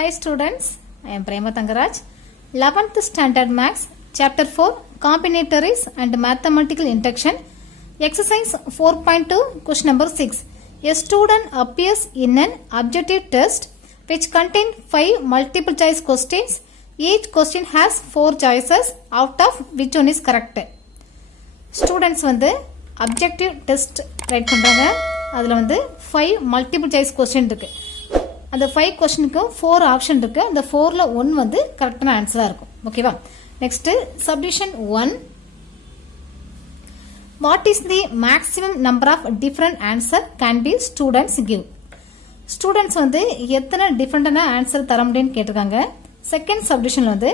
Hi students, I am Prema Thangaraj. 11th Standard Maths, Chapter 4, Combinatories and Mathematical Induction, Exercise 4.2, Question number 6. A student appears in an objective test which contains 5 multiple choice questions. Each question has 4 choices, out of which one is correct. Students வந்து objective test write பண்றாங்க. அதுல வந்து 5 multiple choice question இருக்கு. அந்த 5 கொஸ்டினுக்கு 4 option இருக்கு. அந்த 4ல 1 வந்து கரெக்டான ஆன்சரா இருக்கும். ஓகேவா? Next submission 1. What is the maximum number of different answer can be students give? Students வந்து எத்தனை டிஃபரெண்டான ஆன்சர் தர முடியும்னு கேட்டிருக்காங்க. செகண்ட் சப்டிஷன்ல வந்து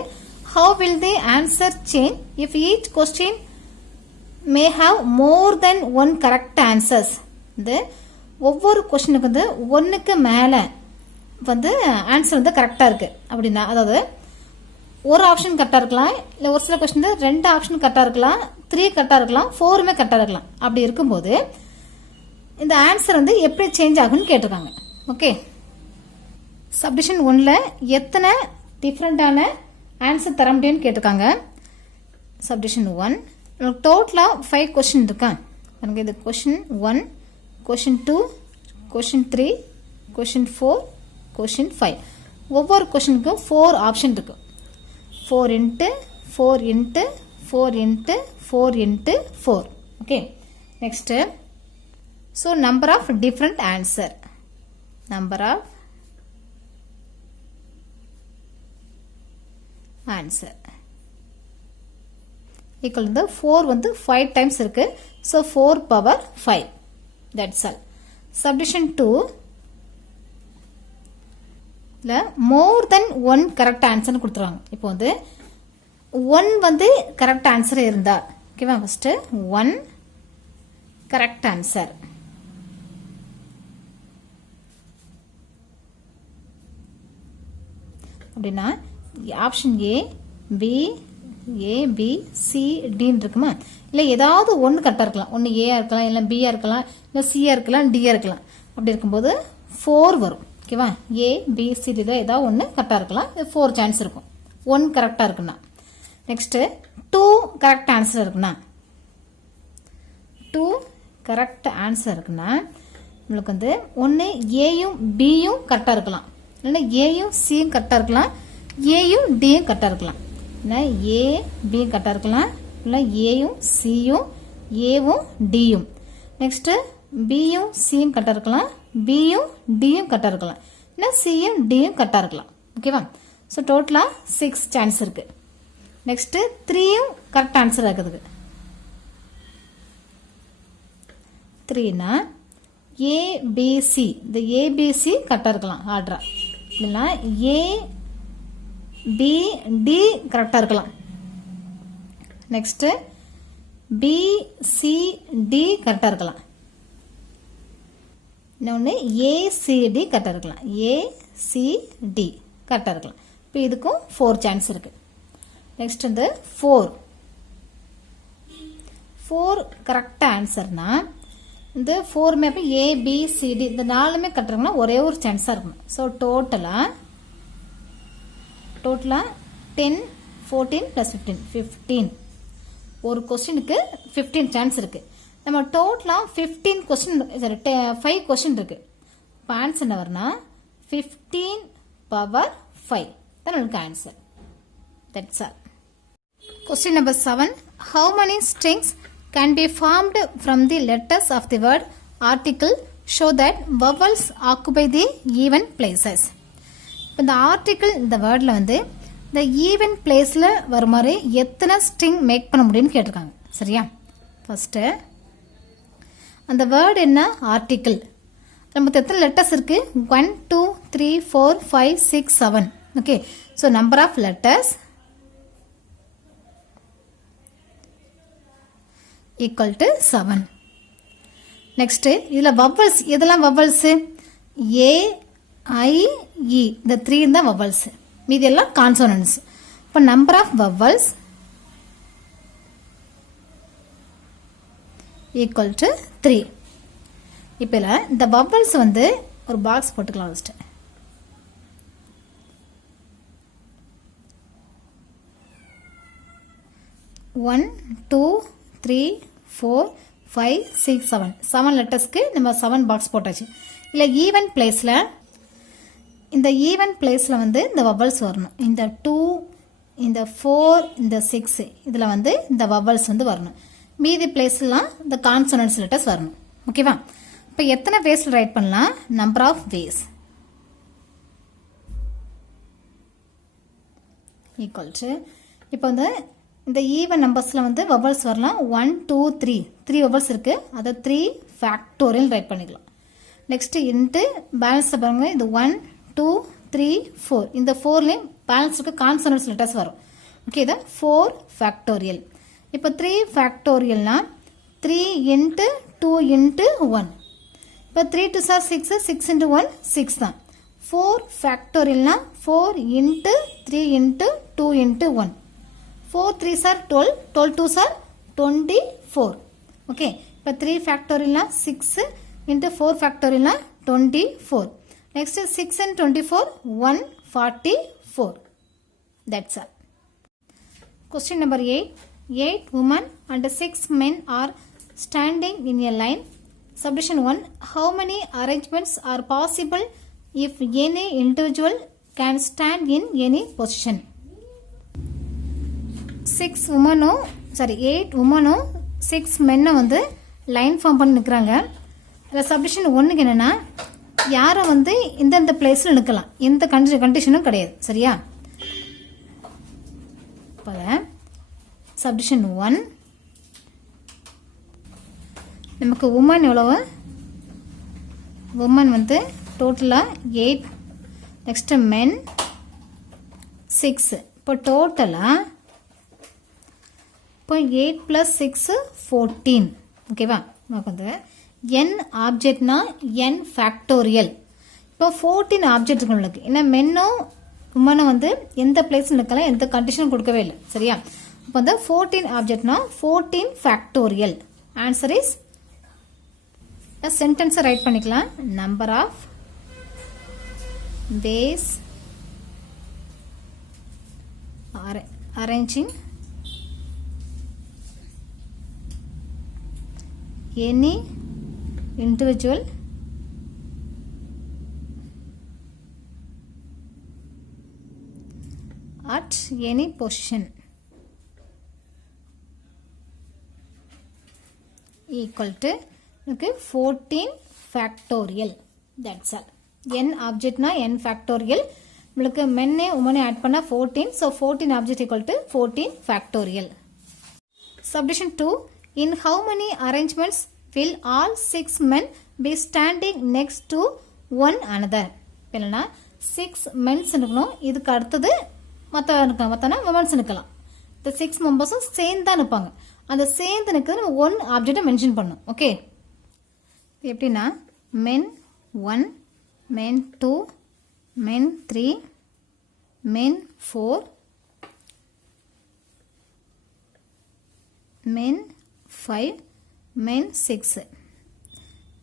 how will the answer change if each question may have more than one correct answers? இந்த ஒவ்வொரு கொஸ்டினுக்கு வந்து ஒன்னுக்கு மேலே வந்து ஆன்சர் வந்து கரெக்டாக இருக்குது அப்படின்னா, அதாவது ஒரு ஆப்ஷன் கரெக்டாக இருக்கலாம், இல்லை ஒரு சில கொஸ்டின் 2 ஆப்ஷன் கரெக்டாக இருக்கலாம், 3 கரெக்டாக இருக்கலாம், 4மே கரெக்டாக இருக்கலாம். அப்படி இருக்கும்போது இந்த ஆன்சர் வந்து எப்படி சேஞ்ச் ஆகும்னு கேட்டிருக்காங்க. ஓகே, சப்டிஷன் 1ல் எத்தனை டிஃப்ரெண்டான ஆன்சர் தர முடியும்னு கேட்டிருக்காங்க. சப்டிஷன் 1 டோட்டலாக 5 கொஸ்டின் இருக்கா. எனக்கு இது question 1, question 2, question 3, question 4, question 5. ஒவ்வொரு கொஸ்டினுக்கும் 4 ஆப்ஷன் இருக்கு. 4 into 4 into 4 into 4 into 4. Okay, next so number of different answer, number of answer equal வந்து 4 வந்து 5 டைம்ஸ் இருக்கு. So 4 power 5. That's all. சப்டிஷன் 2 மோர் தென் 1 கரெக்ட் ஆன்சர்னு கொடுத்துருவாங்க. இப்போ வந்து 1 வந்து கரெக்ட் ஆன்சர் இருந்தா, ஓகேவா, ஃபர்ஸ்ட் 1 கரெக்ட் ஆன்சர், அப்படின்னா ஆப்ஷன் ஏ பி சி டின்னு இருக்குமா, இல்லை ஏதாவது ஒன்று கரெக்டாக இருக்கலாம். ஒன்று ஏயா இருக்கலாம், இல்லை பியா இருக்கலாம், இல்லை சியா இருக்கலாம், டியா இருக்கலாம். அப்படி இருக்கும்போது 4 வரும். ஓகேவா, ஏ பி சி டி தான் ஏதாவது ஒன்று கரெக்டாக இருக்கலாம். 4 சான்ஸ் இருக்கும். 1 கரெக்டாக இருக்குன்னா, நெக்ஸ்ட்டு 2 கரெக்ட் ஆன்சர் இருக்குன்னா, 2 கரெக்ட் ஆன்சர் இருக்குன்னா நம்மளுக்கு வந்து ஒன்று ஏயும் பியும் கரெக்டாக இருக்கலாம், இல்லைன்னா ஏயும் சியும் கரெக்டாக இருக்கலாம், ஏயும் டியும் கரெக்டாக இருக்கலாம், இல்லை ஏ பியும் கரெக்டாக இருக்கலாம், இல்லை ஏயும் சியும் ஏவும் டியும். நெக்ஸ்ட்டு பியும் சியும் கரெக்டாக இருக்கலாம், பியும் டியும் கரெக்டாக இருக்கலாம், இல்லை சியும் டியும் கரெக்டாக இருக்கலாம். ஓகேவா, ஸோ டோட்டலாக 6 சான்ஸ் இருக்கு. நெக்ஸ்ட்டு 3யும் கரெக்ட் ஆன்சர் ஆகுதுக்கு. 3னா ஏபிசி, இந்த ஏபிசி கரெக்டாக இருக்கலாம் ஆர்டரா, இல்லைன்னா ஏ பி டி கரெக்டாக இருக்கலாம். நெக்ஸ்ட்டு பி சி டி கரெக்டாக இருக்கலாம். இன்னொன்று ஏசிடி கரெக்டாக இருக்கலாம், ஏசிடி கரெக்டாக இருக்கலாம். இப்போ இதுக்கும் 4 சான்ஸ் இருக்கு. நெக்ஸ்ட் வந்து 4 கரெக்டாக ஆன்சர்னா இந்த 4 மேப் ஏபிசிடி இந்த 4மே கரெக்டாக ஒரே ஒரு சான்ஸாக இருக்கணும். ஸோ டோட்டலாக 10 14 + 15 ஒரு கொஸ்டினுக்கு 15 சான்ஸ் இருக்கு. நம்ம டோட்டலாக 15 கொஸ்டின், சாரி 5 கொஸ்டின் இருக்கு. இப்போ ஆன்சர் என்ன வரும்னா 15 power 5 தான் நமக்கு answer. That's all. Question number 7. How many strings can be formed from the letters of the word article? Show that vowels occupy the even places. இப்போ இந்த ஆர்டிக்கிள் இந்த வேர்டில் வந்து இந்த ஈவன் பிளேஸில் வர மாதிரி எத்தனை ஸ்ட்ரிங் மேக் பண்ண முடியும்னு கேட்டிருக்காங்க. சரியா, ஃபர்ஸ்ட்டு அந்த வேர்டு என்ன, ஆர்டிக்கிள். நமக்கு எத்தனை லெட்டர்ஸ் இருக்கு, 1 2 3 4 5 6 7. Okay, so number of letters equal to 7. Next இதில் வவல்ஸ், எதெல்லாம் வவல்ஸு, ஏ ஐ இ இந்த 3 தான் வவல்ஸ், மீதி எல்லாம் கான்சோனன்ஸ். இப்போ number of vowels equal to 3. இப்போ இந்த வவல்ஸ் வந்து ஒரு பாக்ஸ் போட்டுக்கலாம். ஃபஸ்ட்டு 1 2 3 4 5 6 7 7 லெட்டர்ஸ்க்கு நம்ம 7 பாக்ஸ் போட்டாச்சு. இல்லை ஈவன் பிளேஸில் இந்த ஈவன் பிளேஸில் வந்து இந்த வவல்ஸ் வரணும். இந்த 2 இந்த 4 இந்த 6 இதில் வந்து இந்த வவல்ஸ் வந்து வரணும். மீதி பிளேஸ்லாம் இந்த கான்சனன்ட்ஸ் லெட்டர்ஸ் வரணும். ஓகேவா? இப்போ எத்தனை வேஸில் ரைட் பண்ணலாம்? Number of ways equal to இப்போ வந்து இந்த ஈவன் நம்பர்ஸில் வந்து வவல்ஸ் வரலாம். 1 2 3 வவல்ஸ் இருக்குது. அதை 3 ஃபேக்டோரியல் ரைட் பண்ணிக்கலாம். நெக்ஸ்ட்டு இன்ட்டு பேலன்ஸ் பாருங்க. இது 1 2 3 4 இந்த 4லேயும் பேலன்ஸ் இருக்க கான்சனன்ட்ஸ் லெட்டர்ஸ் வரும். ஓகே, இதை 4 ஃபேக்டோரியல். இப்போ 3 ஃபேக்டோரியல்னா 3 இன்ட்டு 2 இன்ட்டு 1. இப்போ 3 2 சார் 6 6 இன்ட்டு 1 6 தான். 4 ஃபேக்டோரியல்னா 4 into 3 into 2 into 1. 4 3 sir 12 12 2 sir 24. Okay, இப்போ 3 ஃபேக்டோரியல்னா 6 into 4 ஃபேக்டோரியல்னா 24. Next 6 and 24 144. That's all. Question number 8. 8 women and 6 men are standing in a line. Subdivision 1. How many arrangements are possible if any individual can stand in any position? 8 women 6 men வந்து line form பண்ணி நிற்கிறாங்க. அதில் submission 1க்கு என்னென்னா யாரை வந்து இந்தந்த பிளேஸில் நிற்கலாம், எந்த கண்டிஷனும் கிடையாது. சரியா? இப்போ சப்டிஷன் 1 நமக்கு உமன் எவ்வளவு? உமன் வந்து டோட்டலாக 8. நெக்ஸ்ட்டு மென் 6. இப்போ டோட்டலாக இப்போ 8 + 6 14. ஓகேவா? நமக்கு வந்து n ஆப்ஜெக்ட்னா n ஃபேக்டோரியல். இப்போ 14 ஆப்ஜெக்ட் இருக்கு உங்களுக்கு. ஏன்னா மென்னும் உமனும் வந்து எந்த பிளேஸில் நிற்கலாம், எந்த கண்டிஷனும் கொடுக்கவே இல்லை. சரியா? இப்போ வந்து 14 ஆப்ஜெக்ட்னா 14 ஃபேக்டோரியல். ஆன்சர் இஸ் சென்டென்ஸை ரைட் பண்ணிக்கலாம். Number of ways arranging any individual at any position equal to 14 factorial. That's all. n object na n factorial. உங்களுக்கு மென்னே உமனே ஆட் பண்ணா 14. So 14 object equal to 14 factorial. Subdivision 2. In how many arrangements will all 6 men be standing next to one another? இல்லைனா 6 men's நிற்கணும். இதுக்கு அடுத்தது மற்றனா women's நிற்கலாம். இந்த 6 மெம்பர்ஸும் சேர்ந்து தான் நிற்பாங்க. அந்த சேர்ந்து நிற்கிறது நம்ம 1 ஆப்ஜெக்டை மென்ஷன் பண்ணணும். ஓகே, எப்படின்னா மென் 1 மென் 2 மென் 3 மென் 4 மென் 5 மென் 6.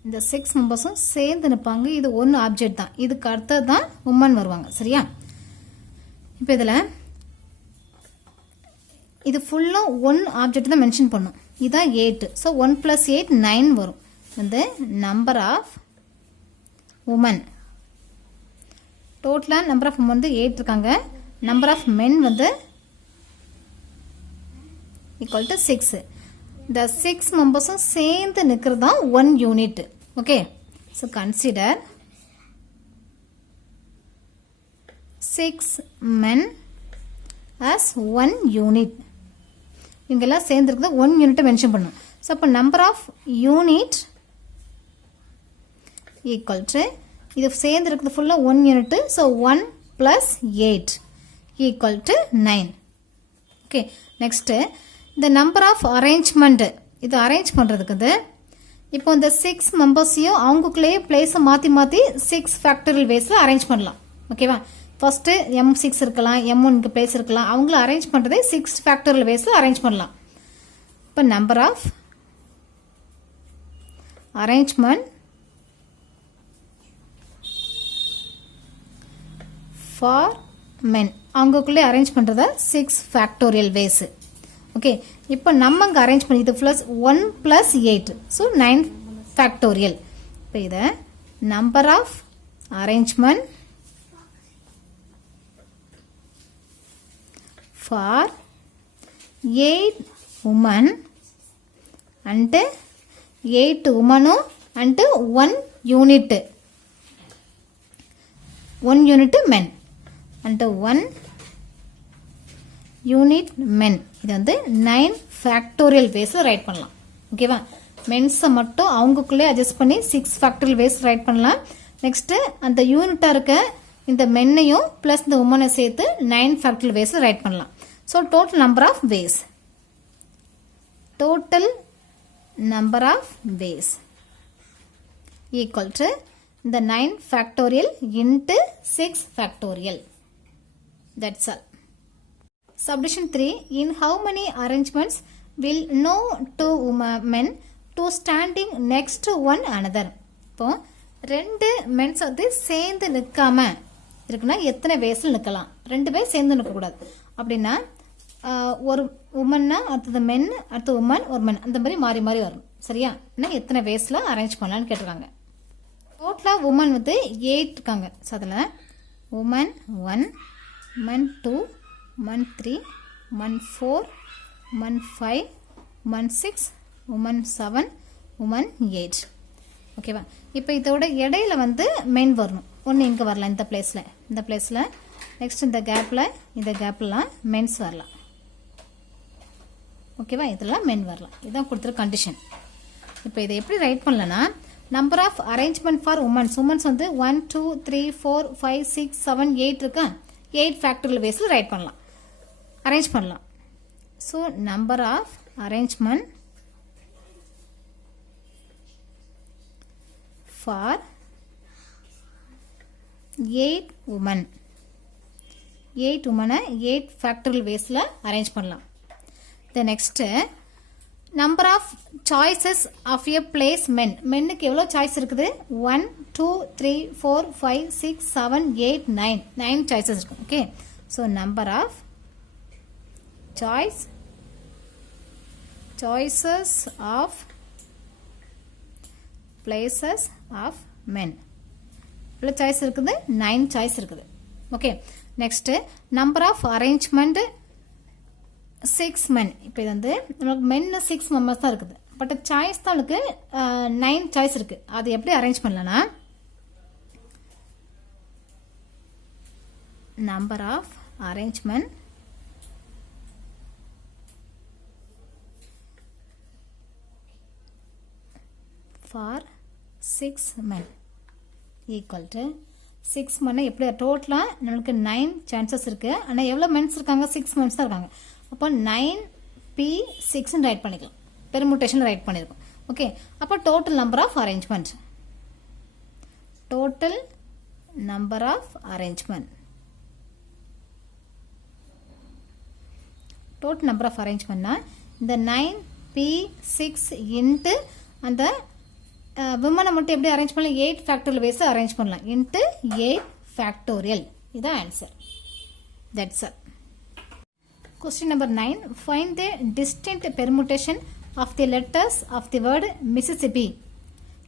இந்த 6 மெம்பர்ஸும் சேர்ந்து நிற்பாங்க. இது 1 ஆப்ஜெக்ட் தான். இதுக்கு அடுத்தது தான் உமன் வருவாங்க. சரியா? இப்போ இதில் இது ஃபுல்லாக 1 ஆப்ஜெக்ட் தான் மென்ஷன் பண்ணும். இதுதான் 8. ஸோ 1 + 8 9 வரும். வந்து நம்பர் ஆஃப் உமன் டோட்டலாக நம்பர் ஆஃப் உமன் வந்து 8 இருக்காங்க. நம்பர் ஆஃப் மென் வந்து ஈக்குவல் டு 6. இந்த 6 மெம்பர்ஸும் சேர்ந்து நிற்கிறது தான் 1 unit. Okay, so consider 6 men as 1 unit. இவங்கெல்லாம் சேர்ந்துருக்குது 1 யூனிட்டை மென்ஷன் பண்ணும். ஸோ அப்போ number of unit equal to இது சேர்ந்துருக்குது ஃபுல்லாக 1 unit. So 1 + 8 equal to 9. Okay, next இந்த நம்பர் ஆஃப் அரேஞ்ச்மெண்ட். இது அரேஞ்ச் பண்ணுறதுக்கு இது இப்போ இந்த 6 மெம்பர்ஸையும் அவங்களுக்குள்ளேயே பிளேஸை மாற்றி மாற்றி 6 ஃபேக்டரியல் வேஸில் அரேஞ்ச் பண்ணலாம். ஓகேவா? ஃபஸ்ட்டு M6 இருக்கலாம், M1 பிளேஸ் இருக்கலாம். அவங்கள அரேஞ்ச் பண்ணுறதே 6 ஃபேக்டரியல் வேஸில் அரேஞ்ச் பண்ணலாம். இப்போ number of arrangement for men அவங்களுக்குள்ளே அரேஞ்ச் பண்ணுறத 6 ஃபேக்டோரியல் வேஸு. ஓகே, இப்போ நம்ம இங்கே அரேஞ்ச் பண்ணி இது ப்ளஸ் 1 + 8, ஸோ 9 ஃபேக்டோரியல். இப்போ இதை number of arrangement for 8 women and 8 women and 1 unit men and 1 unit men. இது வந்து 9 ஃபேக்டோரியல் வேஸில் ரைட் பண்ணலாம். ஓகேவா, மென்ஸை மட்டும் அவங்களுக்குள்ளே அட்ஜஸ்ட் பண்ணி 6 ஃபேக்டோரியல் வேஸ் ரைட் பண்ணலாம். நெக்ஸ்ட்டு அந்த யூனிட்டாக இருக்க இந்த மென்னையும் ப்ளஸ் இந்த உமனை சேர்த்து 9 ஃபேக்டோரியல் வேஸில் ரைட் பண்ணலாம். So total number of ways equal to the 9 factorial into 6 factorial. That's all. Subdivision 3. In how many arrangements will no 2 men to standing next to one another? இப்போ 2 men's வந்து சேர்ந்து நிற்காம இருக்குன்னா எத்தனை வேஸில் நிற்கலாம்? 2 பேர் சேர்ந்து நிற்கக்கூடாது. அப்படின்னா ஒரு உமன்னா அடுத்தது மென், அடுத்த உமன், ஒரு மென், அந்த மாதிரி மாறி மாறி வரும். சரியா? இன்னும் எத்தனை வேஸில் அரேஞ்ச் பண்ணலான்னு கேட்டிருக்காங்க. டோட்டலாக உமன் வந்து 8 இருக்காங்க. ஸோ அதில் woman 1, woman 2, woman 3, woman 4, woman 5, woman 6, woman 7, woman 8. ஓகேவா? இப்போ இதோட இடையில வந்து மென் வரணும். ஒன்று இங்கே வரலாம், இந்த பிளேஸில். நெக்ஸ்ட் இந்த கேப்லாம் மென்ஸ் வரலாம். ஓகேவா, இதெல்லாம் மென் வரலாம். இதுதான் கொடுத்துருக்க கண்டிஷன். இப்போ இதை எப்படி ரைட் பண்ணலன்னா, number of arrangement for womens வந்து 1 2 3 4 5 6 7 8 இருக்கா, 8 ஃபேக்டோரியல் வேஸில் ரைட் பண்ணலாம், அரேஞ்ச் பண்ணலாம். So number of arrangement for 8 woman, 8 உமனை 8 ஃபேக்டோரியல் வேஸில் அரேஞ்ச் பண்ணலாம். The next, number of choices of a place men. மென்னுக்கு எவ்வளோ சாய்ஸ் இருக்குது? 1 2 3 4 5 6 7 8 9 9 சாய்ஸஸ் இருக்கும். Okay, so number of choices of places of men. எவ்வளோ சாய்ஸ் இருக்குது? 9 சாய்ஸ் இருக்குது. Okay, next number of arrangement 6 men. இப்போ இது வந்து நமக்கு மென்னு 6 மெம்பர்ஸ் தான் இருக்குது, பட் சாய்ஸ் தான் எனக்கு 9 சாய்ஸ் இருக்குது. அது எப்படி அரேஞ்ச் பண்ணலன்னா, number of arrangement for 6 men equal to 6 men. எப்படி டோட்டலாக நம்மளுக்கு 9 சான்சஸ் இருக்குது. ஆனால் எவ்வளோ மென்ஸ் இருக்காங்க? 6 மென்ஸ் தான் இருக்காங்க. அப்போ 9p6 ரைட் பண்ணிக்கலாம், பெர்முட்டேஷன் ரைட் பண்ணியிருக்கோம். ஓகே, அப்போ டோட்டல் நம்பர் ஆஃப் அரேஞ்ச்மெண்ட் அரேஞ்ச்மெண்ட்னா இந்த 9p6 இன்ட்டு அந்த விமனை மட்டும் எப்படி அரேஞ்ச் பண்ணலாம்? 8 ஃபேக்டோரியல் வேஸ் அரேஞ்ச் பண்ணலாம், இன்ட்டு 8 ஃபேக்டோரியல். இதுதான் answer. That's all. Question number 9. Find the distinct permutation of the letters of the word Mississippi.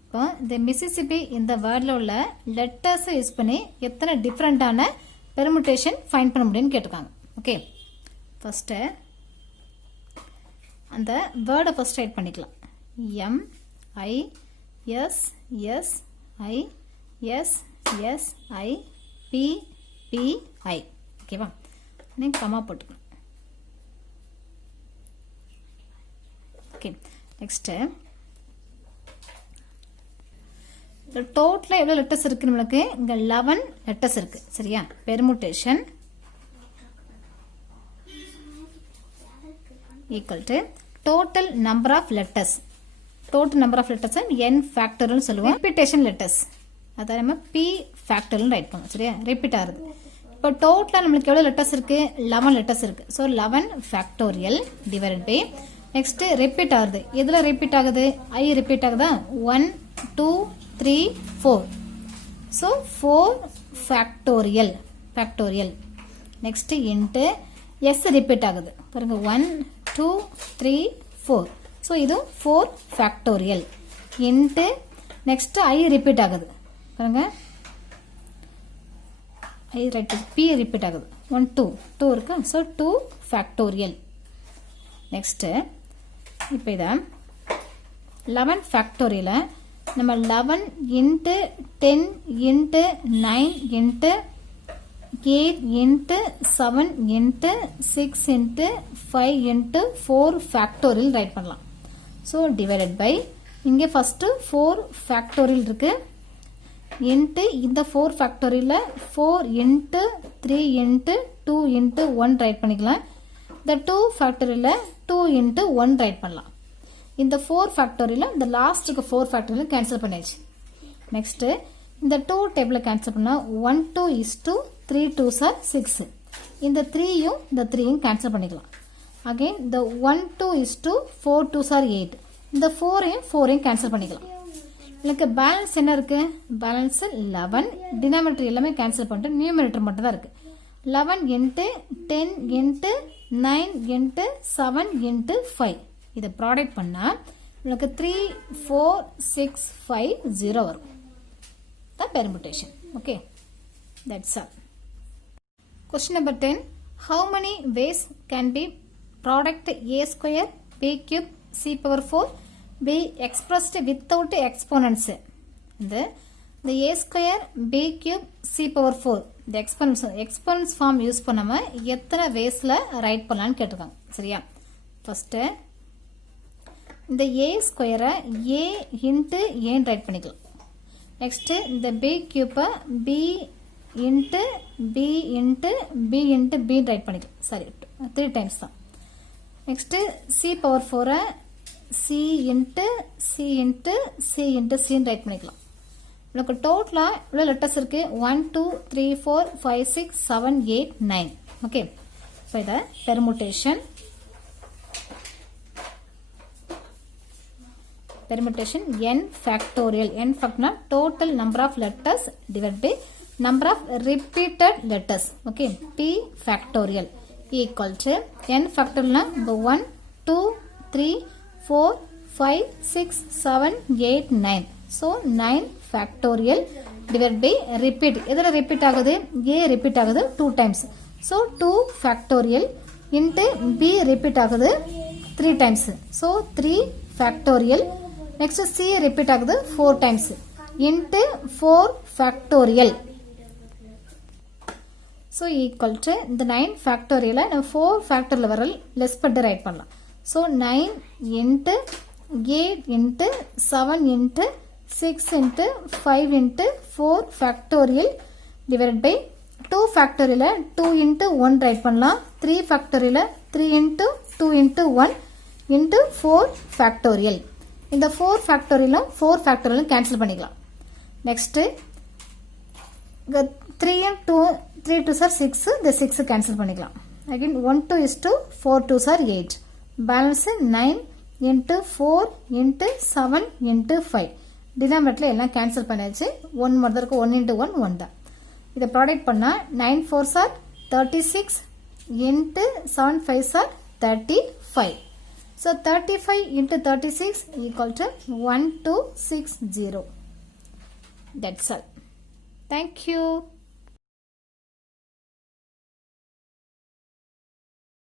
இப்போ இந்த மிசிசிப்பி இந்த வேர்டில் உள்ள லெட்டர்ஸை யூஸ் பண்ணி எத்தனை டிஃப்ரெண்ட்டான பெர்முட்டேஷன் ஃபைண்ட் பண்ண முடியும்னு கேட்டிருக்காங்க. ஓகே, ஃபஸ்ட்டு அந்த வேர்டை ஃபஸ்ட் ரைட் பண்ணிக்கலாம். MISSISSIPPI. ஓகேவா, நீங்கள் கமா போட்டுக்கணும். ஓகே, நெக்ஸ்ட்டு டோட்டலாக எவ்வளோ லெட்டர்ஸ் இருக்குது நம்மளுக்கு? இங்கே 11 லெட்டர்ஸ் இருக்குது. சரியா? Permutation equal to total number of letters. Total number of letters n ஃபேக்டர்னு சொல்லுவோம். ரிப்பீட்டேஷன் லெட்டர்ஸ் அதை நம்ம p ஃபேக்டர்னு ரைட் பண்ணுவோம். சரியா? ரிப்பீட் ஆகுது. இப்போ டோட்டலாக நம்மளுக்கு எவ்வளோ லெட்டர்ஸ் இருக்குது? 11 லெட்டர்ஸ் இருக்குது. So 11 factorial divided by next repeat ஆகுது. எதில் ரிப்பீட் ஆகுது? ஐ ரிப்பீட் ஆகுதா? 1 2 3 4. So 4 factorial. Next into S repeat ஆகுது பாருங்க. 1 2, 3, 4. So, இது 4 factorial. Into, next I repeat ஆகுது. பாருங்க. I write P repeat ஆகுது. 1, 2. 2 இருக்கு. So, 2 factorial. Next, இப்போ இதை 11 factorial நம்ம 11 into 10 into 9 into 8 into 7 into 6 into 5 into 4 factorial write பண்ணலாம். So, divided by இங்கே first 4 factorial இருக்கு into இந்த 4 factorial 4 into 3 into 2 into 1 write பண்ணிக்கலாம். இந்த 2 factorial 2 into 1 write பண்ணலாம். இந்த 4 factorial இந்த லாஸ்ட்டுக்கு 4 factorial cancel பண்ணியாச்சு. Next, இந்த 2 table cancel பண்ணா 1 2 is 2, 3 2s are 6. இந்த 3யும் இந்த 3யும் cancel பண்ணிக்கலாம். Again, the 1 2 is 2, 4 2s are 8. இந்த 4யும் 4யும் cancel பண்ணிக்கலாம். எனக்கு பேலன்ஸ் என்ன இருக்கு? பேலன்ஸ் 11. டினாமினேட்டர் எல்லாமே cancel பண்ணிட்டு நியூமரேட்டர் மட்டும் தான் இருக்கு. 11 into 10 into 9 into 7 into 5. இதை ப்ராடக்ட் பண்ணா உங்களுக்கு 3 4 6 5 0 வரும். The permutation. Okay, that's all. Question number 10. How many ways can be product a square b cube c power 4 be expressed without exponents? The a square b cube c power 4 the exponents form use பண்ணாம எத்தனை waysல right பண்ணலாம்னு கேட்டிருக்காங்க. சரியா? First இந்த a ஸ்கொயரை a into a right பண்ணிக்கலாம். Next இந்த b கியூப்பை b into b into b into b right பண்ணிக்கலாம். சரி, 3 டைம்ஸ் தான். Next c power 4 c into c into c into c right பண்ணிக்கலாம். உங்களுக்கு டோட்டலா இவ்வளவு லெட்டர்ஸ் இருக்கு. 1 2 3 4 5 6 7 8 9. ஓகே, இப்போ இத permutation n factorial. n factorial total number of letters divided by number of repeated letters. Okay, p factorial equal to n factorial na 1 2 3 4 5 6 7 8 9. So 9 factorial divided by repeat. எதுல repeat ஆகுது? a repeat ஆகுது 2 times. So 2 factorial into b repeat ஆகுது 3 times. So 3 factorial. Next c repeat ஆகுது 4 times into 4 factorial. So equal to இந்த 9 factorial நம்ம 4 factorial வர less பண்ணி right பண்ணலாம். So 9 into 8 into 7 into 6 into 5 into 4 factorial divided by 2 factorial 2 into 1 right பண்ணலாம். 3 factorial 3 into 2 into 1 into 4 factorial. இந்த 4 factorial 4 factorial cancel பண்ணிக்கலாம். Next 3 and 2 3 2s are 6, the 6 cancel பண்ணிக்கலாம். Again 1 2 is 2, 4 2s are 8. Balance 9 into 4 into 7 into 5. Denominator எல்லாம் cancel பண்ணியாச்சு. 1 மட்டும் இருக்கு. 1 into 1 1 தான். இதை ப்ராடக்ட் பண்ணா 9 4s are 36 into 7 5s are 35. So 35 into 36 equal to 1260. That's all. Thank you.